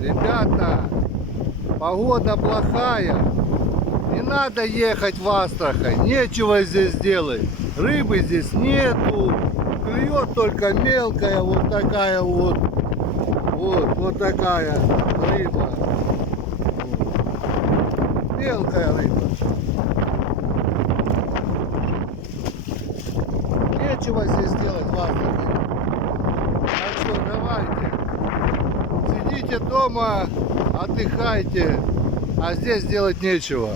Ребята, погода плохая. Не надо ехать в Астрахань. Нечего здесь делать. Рыбы здесь нету. Клюет только мелкая, вот такая вот. Вот такая рыба. Вот. Мелкая рыба. Нечего здесь делать в Астрахани. Так что давайте. Сидите дома, отдыхайте. А здесь делать нечего.